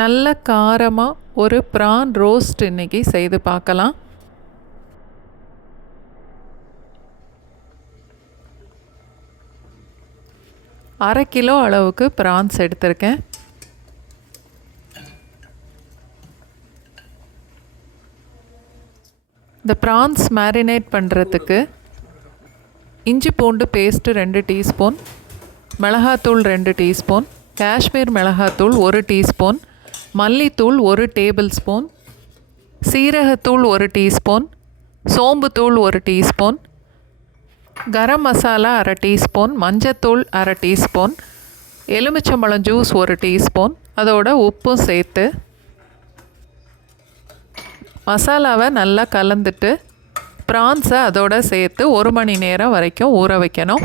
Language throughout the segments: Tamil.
நல்ல காரமாக ஒரு ப்ரான் ரோஸ்ட் இன்றைக்கி செய்து பார்க்கலாம். அரை கிலோ அளவுக்கு ப்ரான்ஸ் எடுத்திருக்கேன். இந்த ப்ரான்ஸ் மேரினேட் பண்ணுறதுக்கு இஞ்சி பூண்டு பேஸ்ட்டு 2 டீஸ்பூன், மிளகாத்தூள் 2 டீஸ்பூன், காஷ்மீர் மிளகாத்தூள் 1 டீஸ்பூன், மல்லித்தூள் 1 டேபிள் ஸ்பூன், சீரகத்தூள் 1 டீஸ்பூன், சோம்புத்தூள் 1 டீஸ்பூன், கரம் மசாலா அரை டீஸ்பூன், மஞ்சத்தூள் அரை டீஸ்பூன், எலுமிச்சம்பழம் ஜூஸ் 1 டீஸ்பூன், அதோட உப்பும் சேர்த்து மசாலாவை நல்லா கலந்துட்டு ப்ரான்ஸை அதோட சேர்த்து 1 மணி நேரம் வரைக்கும் ஊற வைக்கணும்.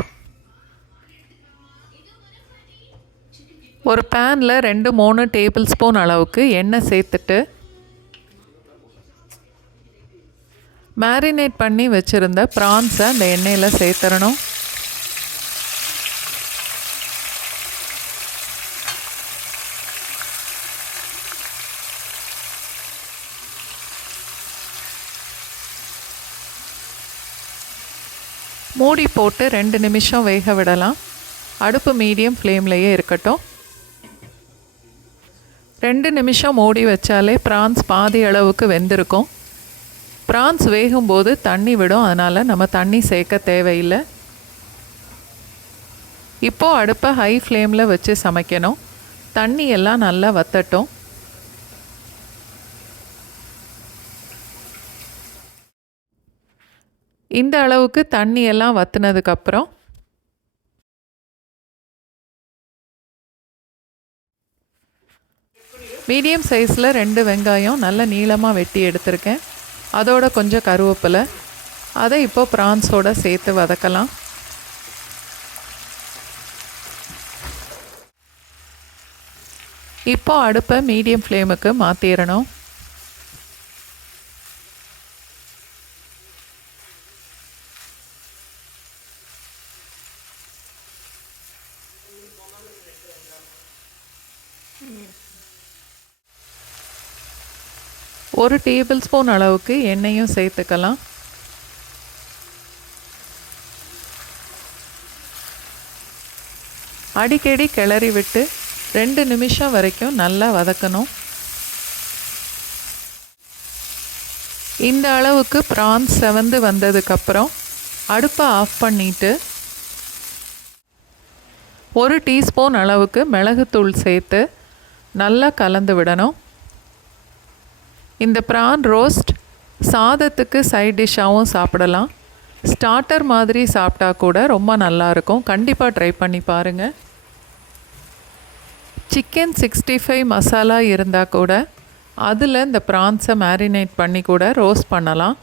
ஒரு பேனில் 2-3 டேபிள் ஸ்பூன் அளவுக்கு எண்ணெய் சேர்த்துட்டு மேரினேட் பண்ணி வச்சுருந்த ப்ரான்ஸை அந்த எண்ணெயில் சேர்த்துடணும். மூடி போட்டு 2 நிமிஷம் வேக விடலாம். அடுப்பு மீடியம் ஃப்ளேம்லேயே இருக்கட்டும். 2 நிமிஷம் மூடி வச்சாலே ப்ரான்ஸ் பாதி அளவுக்கு வெந்திருக்கும். ப்ரான்ஸ் வேகும்போது தண்ணி விடும், அதனால் நம்ம தண்ணி சேர்க்க தேவையில்லை. இப்போது அடுப்பை ஹை ஃப்ளேமில் வச்சு சமைக்கணும். தண்ணி எல்லாம் நல்லா வற்றட்டும். இந்த அளவுக்கு தண்ணி எல்லாம் வற்றினதுக்கப்புறம் மீடியம் சைஸில் 2 வெங்காயம் நல்ல நீளமாக வெட்டி எடுத்திருக்கேன். அதோட கொஞ்சம் கருவேப்பிலை, அதை இப்போ ப்ரான்ஸோடு சேர்த்து வதக்கலாம். இப்போ அடுப்பை மீடியம் ஃப்ளேமுக்கு மாற்றிடணும். ஒரு டேபிள் ஸ்பூன் அளவுக்கு எண்ணெயும் சேர்த்துக்கலாம். அடிக்கடி கிளறி விட்டு 2 நிமிஷம் வரைக்கும் நல்லா வதக்கணும். இந்த அளவுக்கு ப்ரான்ஸ் செவந்து வந்ததுக்கப்புறம் அடுப்பை ஆஃப் பண்ணிவிட்டு 1 டீஸ்பூன் அளவுக்கு மிளகுத்தூள் சேர்த்து நல்லா கலந்து விடணும். இந்த ப்ரான் ரோஸ்ட் சாதத்துக்கு சைட் டிஷ்ஷாகவும் சாப்பிடலாம். ஸ்டார்டர் மாதிரி சாப்பிட்டா கூட ரொம்ப நல்லாயிருக்கும். கண்டிப்பாக ட்ரை பண்ணி பாருங்கள். சிக்கன் 65 மசாலா இருந்தால் கூட அதில் இந்த ப்ரான்ஸை மேரினேட் பண்ணி கூட ரோஸ்ட் பண்ணலாம்.